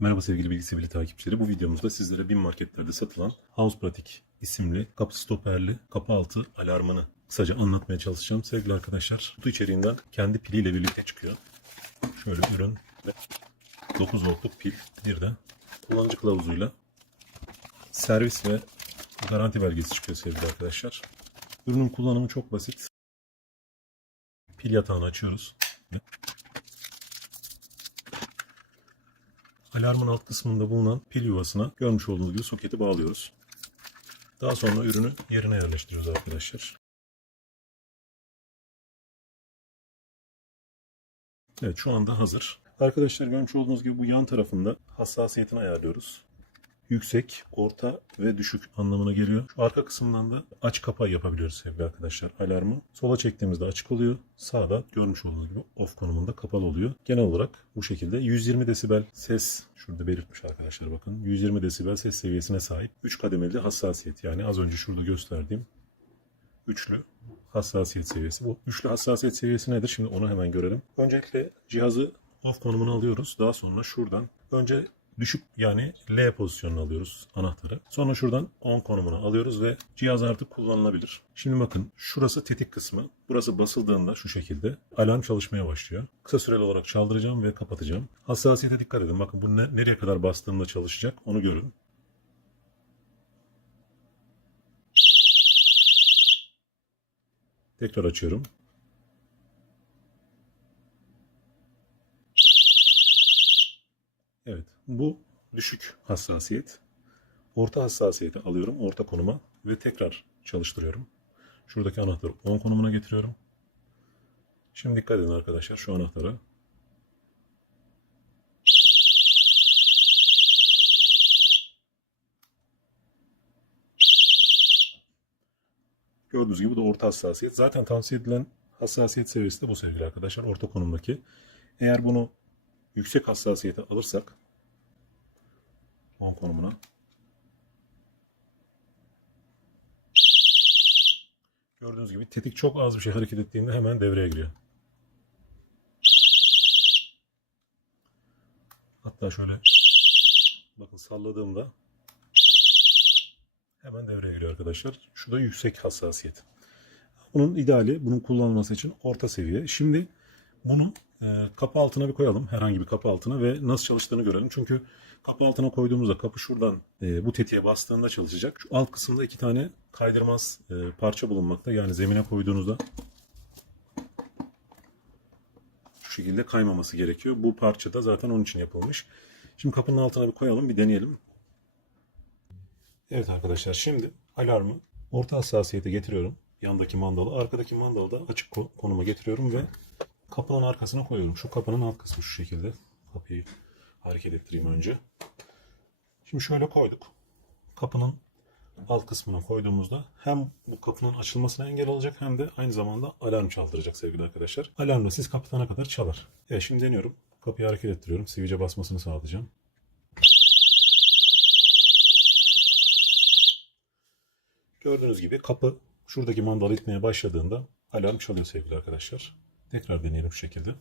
Merhaba sevgili Bilgi takipçileri. Bu videomuzda sizlere bin marketlerde satılan House Pratik isimli kapı stoperli kapı altı alarmını kısaca anlatmaya çalışacağım. Sevgili arkadaşlar kutu içeriğinden kendi piliyle birlikte çıkıyor. Şöyle ürün ve 9 voltluk pil bir de kullanıcı kılavuzuyla servis ve garanti belgesi çıkıyor sevgili arkadaşlar. Ürünün kullanımı çok basit. Pil yatağını açıyoruz. Alarmın alt kısmında bulunan pil yuvasına görmüş olduğunuz gibi soketi bağlıyoruz. Daha sonra ürünü yerine yerleştiriyoruz arkadaşlar. Evet şu anda hazır. Arkadaşlar görmüş olduğunuz gibi bu yan tarafında hassasiyetini ayarlıyoruz. Yüksek, orta ve düşük anlamına geliyor. Şu arka kısımdan da aç kapa yapabiliyoruz sevgili arkadaşlar alarmı. Sola çektiğimizde açık oluyor. Sağda görmüş olduğunuz gibi off konumunda kapalı oluyor. Genel olarak bu şekilde 120 desibel ses şurada belirtmiş arkadaşlar bakın. 120 desibel ses seviyesine sahip. 3 kademeli hassasiyet yani az önce şurada gösterdiğim üçlü hassasiyet seviyesi. Bu üçlü hassasiyet seviyesi nedir? Şimdi onu hemen görelim. Öncelikle cihazı off konumuna alıyoruz. Daha sonra şuradan önce düşük yani L pozisyonunu alıyoruz anahtarı. Sonra şuradan on konumuna alıyoruz ve cihaz artık kullanılabilir. Şimdi bakın şurası tetik kısmı. Burası basıldığında şu şekilde alarm çalışmaya başlıyor. Kısa süreli olarak çaldıracağım ve kapatacağım. Hassasiyete dikkat edin. Bakın bu ne- nereye kadar bastığımda çalışacak onu görün. Tekrar açıyorum. Evet, bu düşük hassasiyet. Orta hassasiyeti alıyorum orta konuma ve tekrar çalıştırıyorum. Şuradaki anahtarı 10 konumuna getiriyorum. Şimdi dikkat edin arkadaşlar şu anahtara. Gördüğünüz gibi bu da orta hassasiyet. Zaten tavsiye edilen hassasiyet seviyesi de bu sevgili arkadaşlar. Orta konumdaki. Eğer bunu yüksek hassasiyete alırsak 10 konumuna gördüğünüz gibi tetik çok az bir şey hareket ettiğinde hemen devreye giriyor. Hatta şöyle bakın salladığımda hemen devreye giriyor arkadaşlar. Şu da yüksek hassasiyet. Bunun ideali bunun kullanılması için orta seviye. Şimdi bunu kapı altına bir koyalım. Herhangi bir kapı altına ve nasıl çalıştığını görelim. Çünkü kapı altına koyduğumuzda kapı şuradan e, bu tetiğe bastığında çalışacak. Şu alt kısımda iki tane kaydırmaz e, parça bulunmakta. Yani zemine koyduğunuzda şu şekilde kaymaması gerekiyor. Bu parça da zaten onun için yapılmış. Şimdi kapının altına bir koyalım bir deneyelim. Evet arkadaşlar şimdi alarmı orta hassasiyete getiriyorum. Yandaki mandalı. Arkadaki mandalı da açık ko- konuma getiriyorum ve kapının arkasına koyuyorum. Şu kapının alt kısmı şu şekilde. Kapıyı hareket ettireyim önce. Şimdi şöyle koyduk. Kapının alt kısmına koyduğumuzda hem bu kapının açılmasına engel olacak hem de aynı zamanda alarm çaldıracak sevgili arkadaşlar. Alarm da siz kapatana kadar çalar. Evet şimdi deniyorum. Kapıyı hareket ettiriyorum. Sivice basmasını sağlayacağım. Gördüğünüz gibi kapı şuradaki mandalı itmeye başladığında alarm çalıyor sevgili arkadaşlar. Tekrar deneyelim şu şekilde.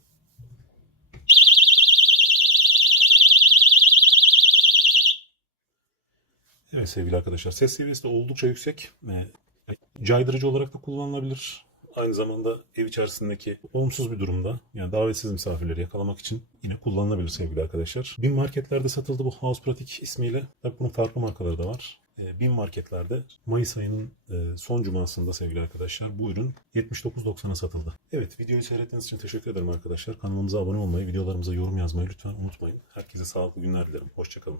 Evet sevgili arkadaşlar ses seviyesi de oldukça yüksek. Caydırıcı olarak da kullanılabilir. Aynı zamanda ev içerisindeki olumsuz bir durumda yani davetsiz misafirleri yakalamak için yine kullanılabilir sevgili arkadaşlar. Bin marketlerde satıldı bu House Pratik ismiyle. Tabii bunun farklı markaları da var. Ee, Bin marketlerde Mayıs ayının e, son cumasında sevgili arkadaşlar bu ürün 79.90'a satıldı. Evet videoyu seyrettiğiniz için teşekkür ederim arkadaşlar. Kanalımıza abone olmayı, videolarımıza yorum yazmayı lütfen unutmayın. Herkese sağlıklı günler dilerim. Hoşçakalın.